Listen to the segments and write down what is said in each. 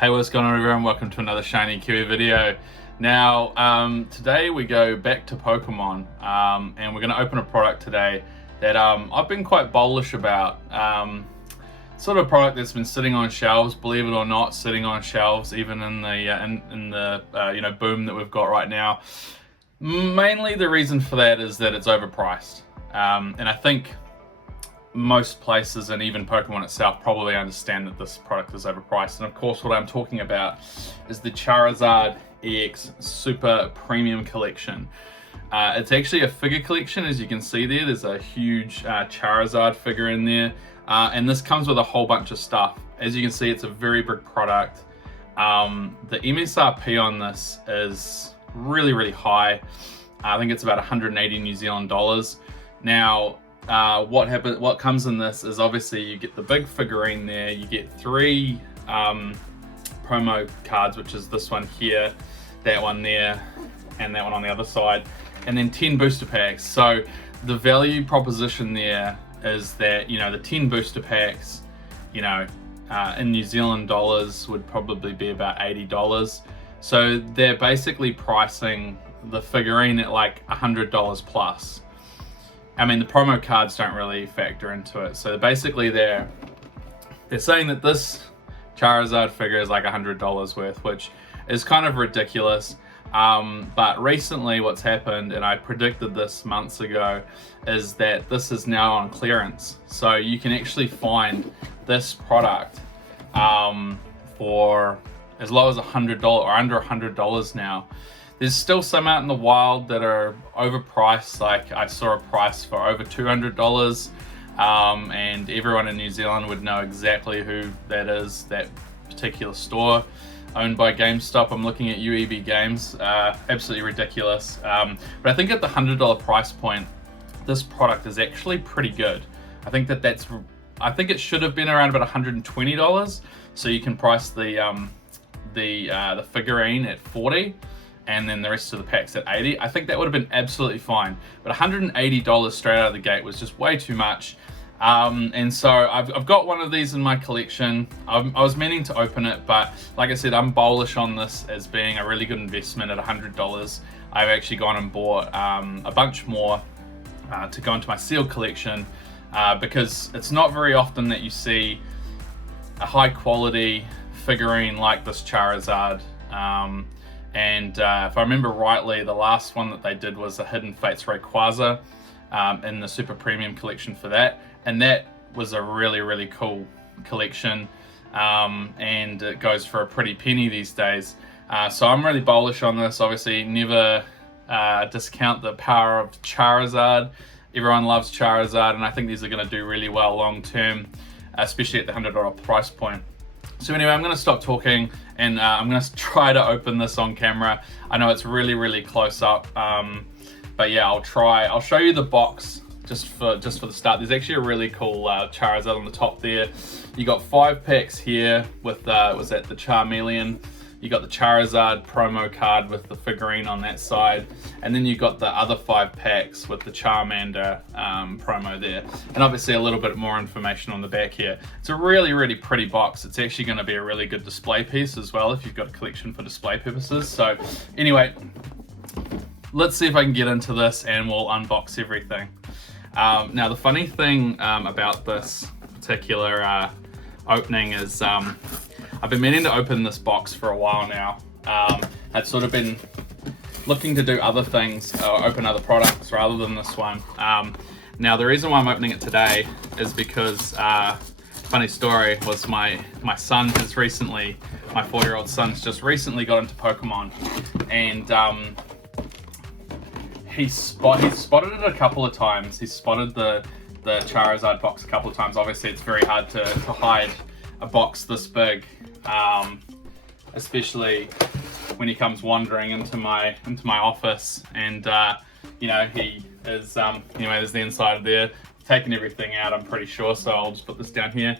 Hey, what's going on everyone? Welcome to another Shiny Kiwi video. Now, today we go back to Pokemon, and we're going to open a product today that I've been quite bullish about. Sort of a product that's been sitting on shelves, believe it or not, sitting on shelves, even in the boom that we've got right now. Mainly the reason for that is that it's overpriced, and I think most places and even Pokemon itself probably understand that this product is overpriced. And of course what I'm talking about is the Charizard EX Super Premium Collection. It's actually a figure collection, as you can see there. There's a huge Charizard figure in there, and this comes with a whole bunch of stuff. As you can see, it's a very big product. The MSRP on this is really high. I think it's about 180 New Zealand dollars. Now, what comes in this is obviously you get the big figurine there, you get 3 promo cards, which is this one here, that one there, and that one on the other side, and then 10 booster packs. So the value proposition there is that, you know, the 10 booster packs, you know, in New Zealand dollars would probably be about $80. So they're basically pricing the figurine at like $100 plus. I mean, the promo cards don't really factor into it. So basically they're saying that this Charizard figure is like $100 worth, which is kind of ridiculous. But recently what's happened, and I predicted this months ago, is that this is now on clearance. So you can actually find this product for as low as $100 or under $100 now. There's still some out in the wild that are overpriced. Like I saw a price for over $200, and everyone in New Zealand would know exactly who that is, that particular store owned by GameStop. I'm looking at UEB Games, absolutely ridiculous. But I think at the $100 price point, this product is actually pretty good. I think it should have been around about $120, so you can price the figurine at $40. And then the rest of the packs at $80. I think that would have been absolutely fine. But $180 straight out of the gate was just way too much. And so I've got one of these in my collection. I was meaning to open it, but like I said, I'm bullish on this as being a really good investment at $100. I've actually gone and bought a bunch more to go into my sealed collection, because it's not very often that you see a high quality figurine like this Charizard. And if I remember rightly, the last one that they did was a Hidden Fates Rayquaza in the Super Premium Collection for that. And that was a really cool collection, and it goes for a pretty penny these days. So I'm really bullish on this. Obviously, never discount the power of Charizard. Everyone loves Charizard, and I think these are going to do really well long term, especially at the $100 price point. So anyway, I'm going to stop talking, and I'm going to try to open this on camera. I know it's really close up, but yeah, I'll show you the box just for the start. There's actually a really cool Charizard on the top there. You got 5 packs here with was that the Charmeleon? You got the Charizard promo card with the figurine on that side, and then you got the other 5 packs with the Charmander promo there, and obviously a little bit more information on the back here. It's a really pretty box. It's actually going to be a really good display piece as well if you've got a collection for display purposes. So anyway, let's see if I can get into this and we'll unbox everything. Now the funny thing about this particular opening is I've been meaning to open this box for a while now. I'd sort of been looking to do other things, open other products rather than this one. Now the reason why I'm opening it today is because, funny story, was my son has recently, my 4-year-old son's just recently got into Pokemon, and he's spotted it a couple of times. He's spotted the Charizard box a couple of times. Obviously it's very hard to hide a box this big, especially when he comes wandering into my office, and you know, he is anyway, there's the inside there, taken everything out, I'm pretty sure, so I'll just put this down here.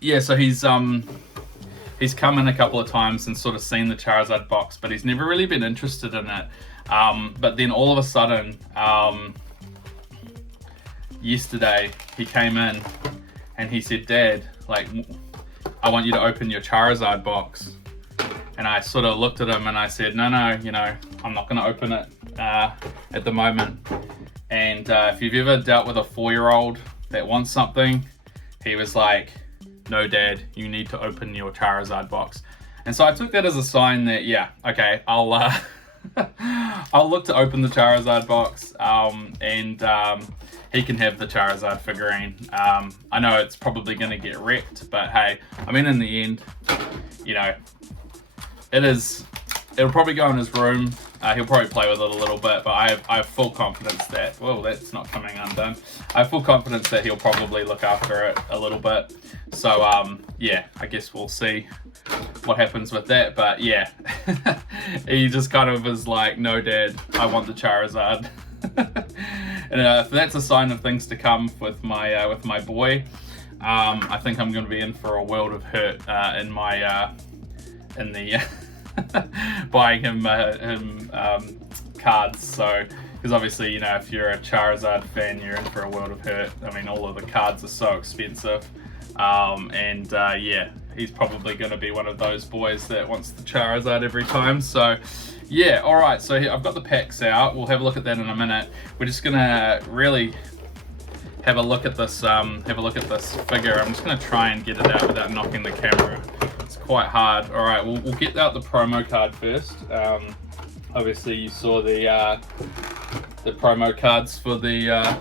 Yeah, so he's come in a couple of times and sort of seen the Charizard box, but he's never really been interested in it. But then all of a sudden, yesterday he came in and he said, "Dad, like, I want you to open your Charizard box. And I sort of looked at him and I said, no, you know, I'm not going to open it at the moment. And if you've ever dealt with a 4-year-old that wants something, he was like, no, Dad, you need to open your Charizard box. And so I took that as a sign that, yeah, okay, I'll I'll look to open the Charizard box, and he can have the Charizard figurine. I know it's probably going to get wrecked, but hey, I mean, in the end, you know, it'll probably go in his room. He'll probably play with it a little bit, but I have full confidence that, whoa, that's not coming undone. I have full confidence that he'll probably look after it a little bit. So, yeah, I guess we'll see what happens with that. But yeah, he just kind of was like, no, Dad, I want the Charizard. And if that's a sign of things to come with my boy, I think I'm going to be in for a world of hurt in the buying him cards. So, because obviously, you know, if you're a Charizard fan, you're in for a world of hurt. I mean, all of the cards are so expensive, and yeah, he's probably going to be one of those boys that wants the Charizard every time. So yeah, all right, so I've got the packs out. We'll have a look at that in a minute. We're just gonna really have a look at this figure. I'm just gonna try and get it out without knocking the camera. It's quite hard. All right, we'll get out the promo card first. Obviously you saw the promo cards for the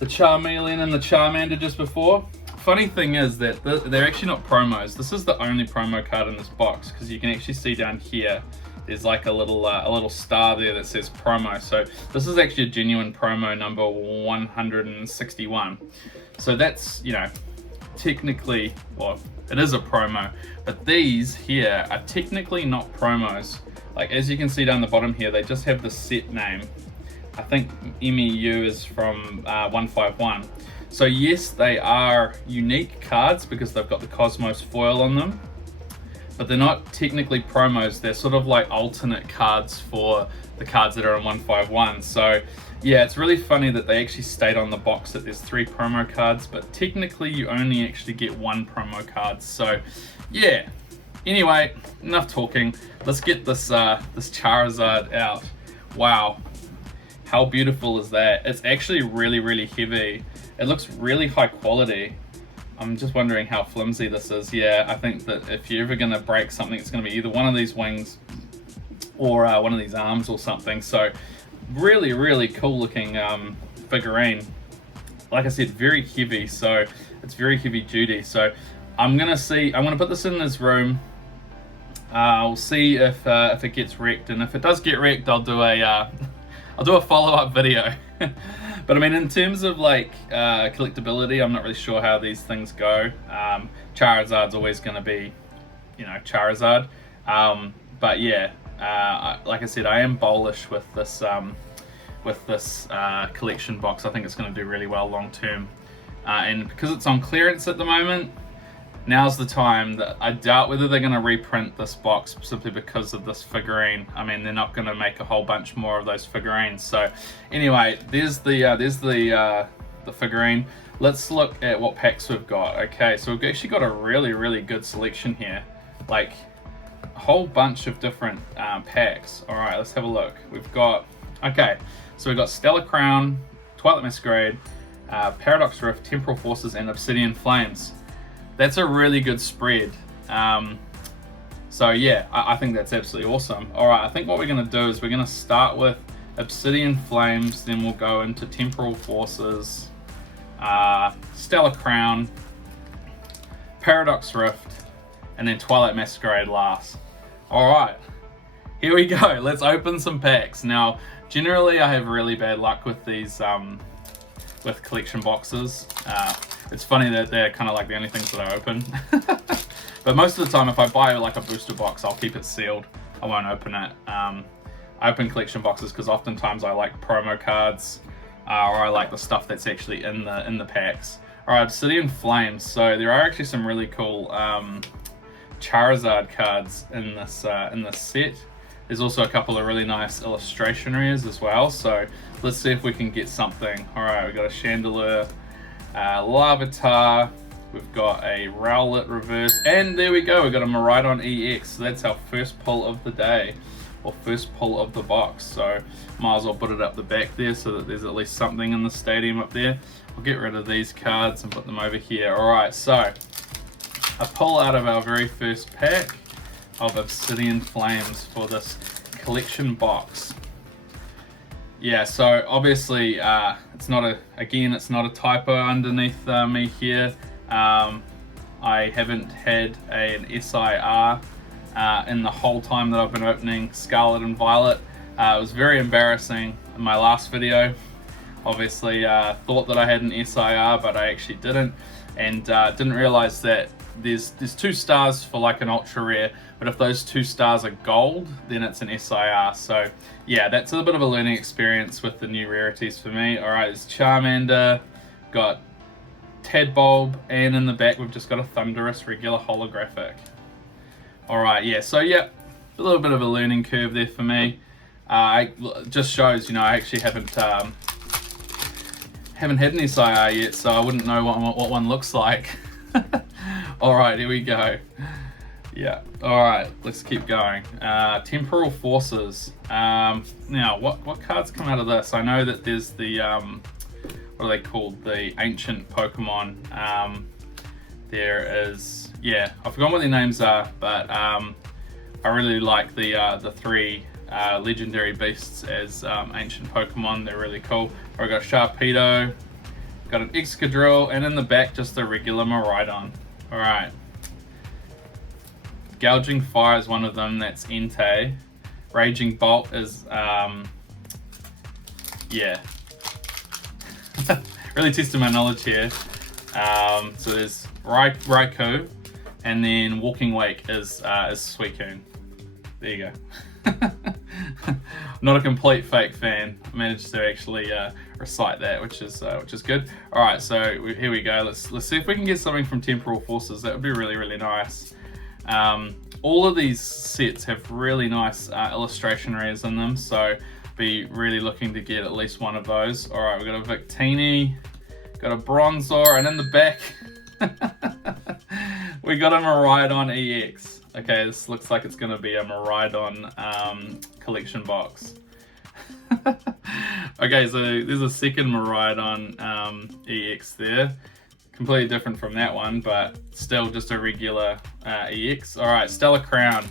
Charmeleon and the Charmander just before. Funny thing is that they're actually not promos. This is the only promo card in this box, because you can actually see down here there's like a little star there that says promo. So this is actually a genuine promo number 161. So that's, you know, technically, well, it is a promo, but these here are technically not promos. Like, as you can see down the bottom here, they just have the set name. I think MEU is from 151. So yes, they are unique cards because they've got the Cosmos foil on them, but they're not technically promos. They're sort of like alternate cards for the cards that are in 151. So yeah, it's really funny that they actually state on the box that there's 3 promo cards, but technically you only actually get 1 promo card. So yeah, anyway, enough talking. Let's get this Charizard out. Wow, how beautiful is that? It's actually really, really heavy. It looks really high quality. I'm just wondering how flimsy this is. Yeah, I think that if you're ever gonna break something, it's gonna be either one of these wings or one of these arms or something. So really, really cool looking figurine. Like I said, very heavy, so it's very heavy duty. So I'm gonna put this in his room. We'll see if it gets wrecked, and if it does get wrecked, I'll do a follow-up video. But I mean, in terms of like collectability, I'm not really sure how these things go. Charizard's always going to be, you know, Charizard. But yeah, like I said, I am bullish with this collection box. I think it's going to do really well long term. And because it's on clearance at the moment, now's the time. That I doubt whether they're going to reprint this box simply because of this figurine. I mean, they're not going to make a whole bunch more of those figurines. So anyway, there's the figurine. Let's look at what packs we've got. Okay, so we've actually got a really, really good selection here, like a whole bunch of different packs. All right, let's have a look. We've got, okay, so we've got Stellar Crown, Twilight Masquerade, Paradox Rift, Temporal Forces, and Obsidian Flames. That's a really good spread. So yeah, I think that's absolutely awesome. All right, I think what we're gonna do is we're gonna start with Obsidian Flames, then we'll go into Temporal Forces, Stellar Crown, Paradox Rift, and then Twilight Masquerade last. All right, here we go. Let's open some packs. Now, generally I have really bad luck with these, with collection boxes. It's funny that they're kind of like the only things that I open. But most of the time, if I buy like a booster box, I'll keep it sealed. I won't open it. I open collection boxes because oftentimes I like promo cards, or I like the stuff that's actually in the packs. All right, Obsidian Flames. So there are actually some really cool Charizard cards in this set. There's also a couple of really nice illustration rares as well. So let's see if we can get something. All right, we got a Chandelier, Larvitar, We've got a Rowlet reverse, and there we go, we've got a Miraidon EX. So that's our first pull of the day, or first pull of the box. So might as well put it up the back there so that there's at least something in the stadium up there. We'll get rid of these cards and put them over here. Alright, so a pull out of our very first pack of Obsidian Flames for this collection box. Yeah, so obviously it's not a typo underneath me here. I haven't had an SIR in the whole time that I've been opening Scarlet and Violet. It was very embarrassing in my last video. Obviously thought that I had an SIR, but I actually didn't, and didn't realize that there's 2 stars for like an ultra rare, but if those 2 stars are gold, then it's an SIR. So yeah, that's a bit of a learning experience with the new rarities for me. Alright, it's Charmander, got Tadbulb, and in the back we've just got a Thundurus regular holographic. Alright, yeah, so yeah, a little bit of a learning curve there for me. It just shows, you know, I actually haven't had an SIR yet, so I wouldn't know what one looks like. Alright, here we go. Yeah, alright, let's keep going. Temporal Forces. Now, what cards come out of this? I know that there's the, what are they called? The ancient Pokemon. There is, yeah, I've forgotten what their names are, but I really like the 3 legendary beasts as ancient Pokemon. They're really cool. I've got a Sharpedo, got an Excadrill, and in the back just a regular Miraidon. Alright. Gouging Fire is one of them, that's Entei. Raging Bolt is, yeah. Really testing my knowledge here. So there's Raikou, and then Walking Wake is Suicune. There you go. Not a complete fake fan. I managed to actually recite that, which is good. All right, so here we go. Let's see if we can get something from Temporal Forces. That would be really, really nice. All of these sets have really nice illustration rares in them, so be really looking to get at least one of those. All right, we've got a Victini, got a Bronzor, and in the back we got a Miraidon EX. Okay, this looks like it's going to be a Miraidon collection box. Okay, so there's a second Miraidon EX there. Completely different from that one, but still just a regular EX. Alright, Stellar Crown.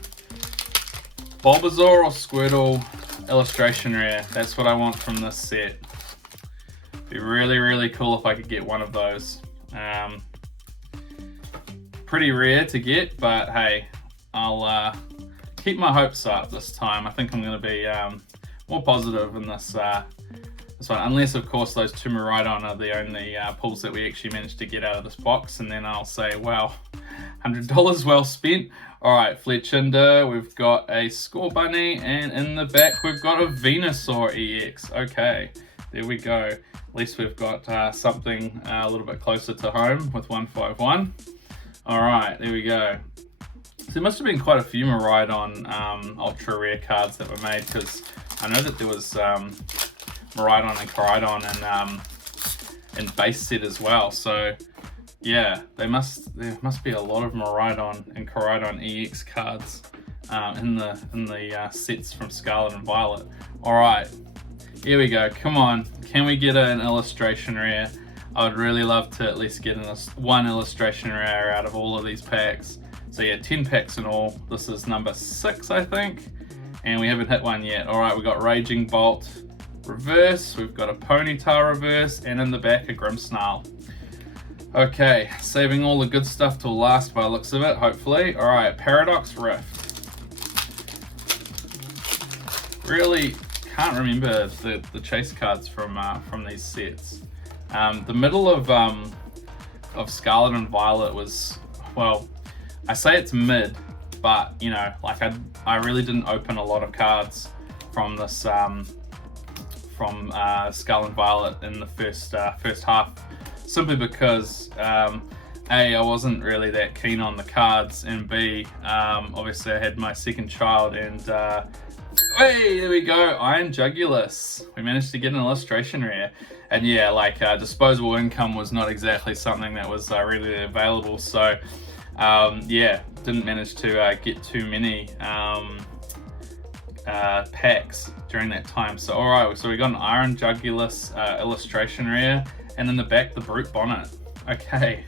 Bulbasaur or Squirtle illustration rare. That's what I want from this set. Be really, really cool if I could get one of those. Pretty rare to get, but hey, I'll keep my hopes up this time. I think I'm going to be more positive in this one, unless of course those 2 Miraidon are the only pulls that we actually managed to get out of this box, and then I'll say, wow, $100 well spent. Alright, Fletchinder, we've got a Scorbunny, and in the back we've got a Venusaur EX. Okay, there we go. At least we've got something a little bit closer to home with 151. Alright, there we go. So there must have been quite a few Miraidon ultra rare cards that were made, because I know that there was Miraidon and Koraidon and base set as well. So yeah, there must be a lot of Miraidon and Koraidon EX cards in the sets from Scarlet and Violet. All right, here we go. Come on, can we get an illustration rare? I would really love to at least get one illustration rare out of all of these packs. So yeah, 10 packs in all. This is number 6, I think, and we haven't hit one yet. All right, we've got Raging Bolt reverse, we've got a Ponyta reverse, and in the back a Grimmsnarl. Okay, saving all the good stuff till last by the looks of it, hopefully. All right, Paradox Rift. Really can't remember the chase cards from these sets. The middle of Scarlet and Violet was, well, I say it's mid, but you know, like I really didn't open a lot of cards from this from Scarlet and Violet in the first half, simply because A, I wasn't really that keen on the cards, and B, obviously I had my second child, and hey, there we go, Iron Jugulus. We managed to get an illustration rare. And yeah, like disposable income was not exactly something that was really available. So yeah, didn't manage to get too many packs during that time. So alright, so we got an Iron Jugulus illustration rare, and in the back the Brute Bonnet. Okay,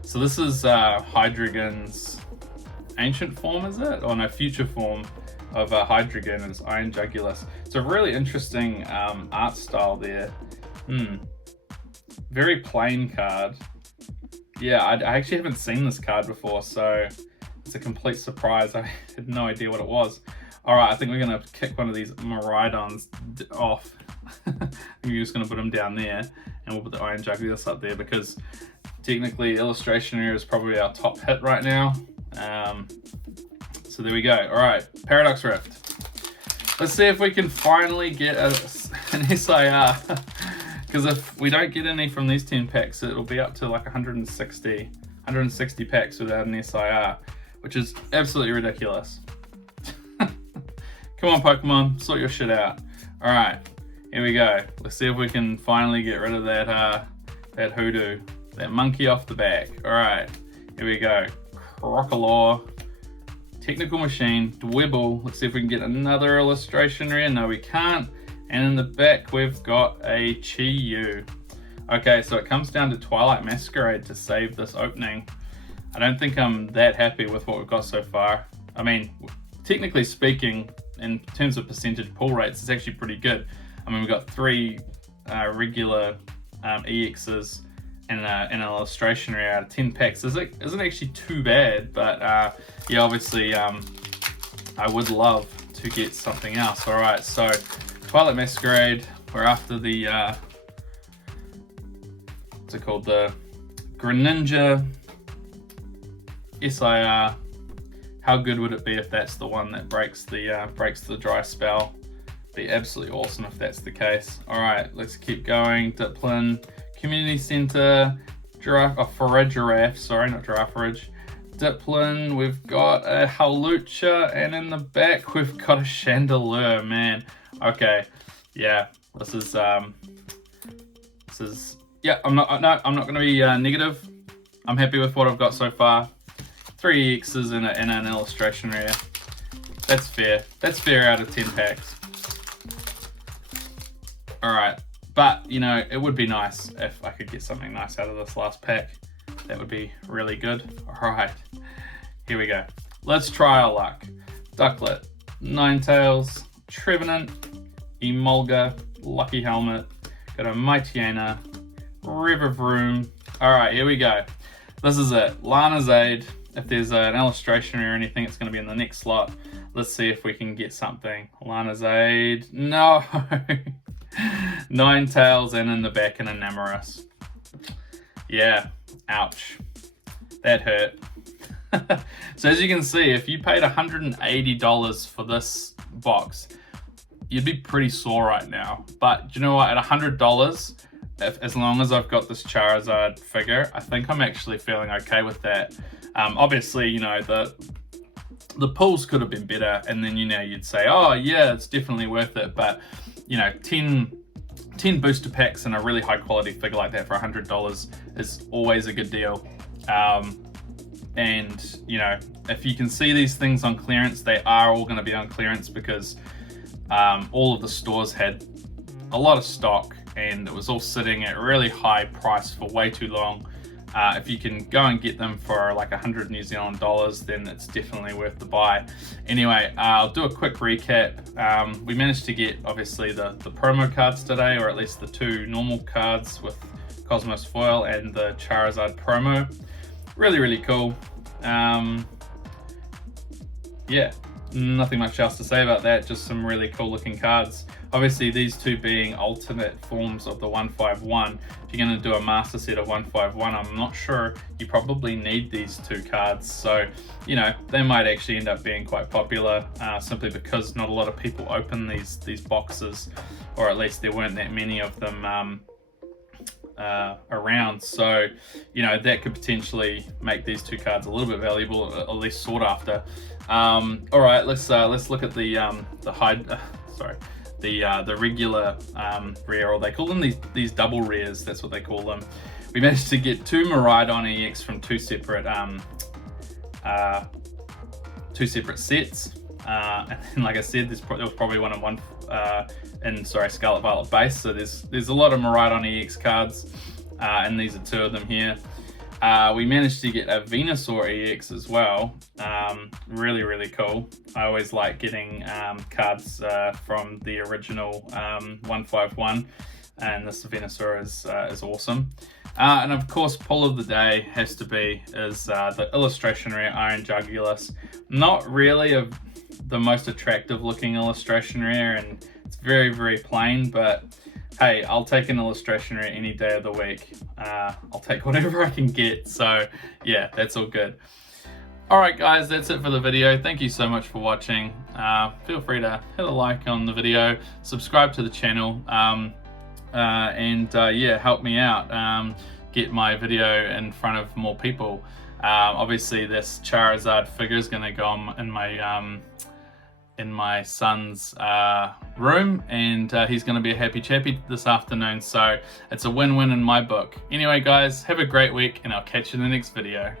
so this is Hydreigon's ancient form, is it? Or no, future form of Hydreigon is Iron Jugulus. It's a really interesting art style there. Very plain card. Yeah, I actually haven't seen this card before, so it's a complete surprise. I had no idea what it was. Alright, I think we're going to kick one of these Miraidons off. We're just going to put them down there, and we'll put the Iron Jugulus up there, because technically illustration area is probably our top hit right now. So there we go. Alright, Paradox Rift. Let's see if we can finally get an SIR. Because if we don't get any from these 10 packs, it'll be up to like 160 packs without an SIR, which is absolutely ridiculous. Come on, Pokemon, sort your shit out. Alright, here we go. Let's see if we can finally get rid of that that hoodoo, that monkey off the back. Alright, here we go. Crocalaw, Technical Machine, Dwebble. Let's see if we can get another illustration rare. No, we can't. And in the back, we've got a Chi-Yu. Okay, so it comes down to Twilight Masquerade to save this opening. I don't think I'm that happy with what we've got so far. I mean, technically speaking, in terms of percentage pull rates, it's actually pretty good. I mean, we've got 3 regular EXs and an illustration rare out of 10 packs. Isn't actually too bad, but yeah, obviously I would love to get something else. All right, so Twilight Masquerade, we're after the what's it called, the Greninja SIR. How good would it be if that's the one that breaks the dry spell? Be absolutely awesome if that's the case. All right, let's keep going. Diplin, Community Center, Farigiraf, sorry, not Girafarig. Diplin, we've got a Hawlucha, and in the back we've got a Chandelure, man. Okay, yeah, this is yeah, I'm not going to be negative. I'm happy with what I've got so far. 3 EXs and an illustration rare. That's fair. That's fair out of 10 packs. Alright, but you know, it would be nice if I could get something nice out of this last pack. That would be really good. Alright, here we go. Let's try our luck. Ducklet, Ninetales, Trevenant, Emolga, Lucky Helmet, got a Mightyena, Revavroom. Alright, here we go. This is it. Lana's Aid. If there's an illustration or anything, it's going to be in the next slot. Let's see if we can get something. Lana's Aid. No! Ninetales, and in the back an Enamorus. Yeah, ouch. That hurt. So as you can see, if you paid $180 for this box, you'd be pretty sore right now. But you know what? At $100, as long as I've got this Charizard figure, I think I'm actually feeling okay with that. Obviously, you know, the pulls could have been better, and then, you know, you'd say, oh yeah, it's definitely worth it. But you know, 10 booster packs and a really high quality figure like that for $100 is always a good deal. And you know, if you can see these things on clearance, they are all going to be on clearance, because all of the stores had a lot of stock, and it was all sitting at a really high price for way too long. If you can go and get them for like 100 New Zealand dollars, then it's definitely worth the buy. Anyway, I'll do a quick recap. We managed to get, obviously, the promo cards today, or at least the 2 normal cards with Cosmos Foil and the Charizard promo. Really, really cool. Yeah, nothing much else to say about that, just some really cool looking cards. Obviously, these 2 being alternate forms of the 151. If you're going to do a master set of 151, I'm not sure you probably need these 2 cards. So, you know, they might actually end up being quite popular, simply because not a lot of people open these boxes, or at least there weren't that many of them around. So, you know, that could potentially make these 2 cards a little bit valuable, at least sought after. All right, let's look at the the regular rare, or they call them these double rares. That's what they call them. We managed to get 2 Miraidon EX from two separate sets. And then, like I said, there was probably one in Scarlet Violet base. So there's a lot of Miraidon EX cards, and these are 2 of them here. We managed to get a Venusaur EX as well. Really, really cool. I always like getting cards from the original 151, and this Venusaur is awesome. And of course, pull of the day has to be the illustration rare Iron Jugulus. Not really the most attractive looking illustration rare, and it's very, very plain, but hey, I'll take an illustration rare any day of the week. I'll take whatever I can get, so yeah, that's all good. Alright guys, that's it for the video. Thank you so much for watching. Feel free to hit a like on the video, subscribe to the channel, and yeah, help me out, get my video in front of more people. Obviously this Charizard figure is going to go in my son's room, and he's going to be a happy chappy this afternoon, so it's a win-win in my book. Anyway guys, have a great week, and I'll catch you in the next video.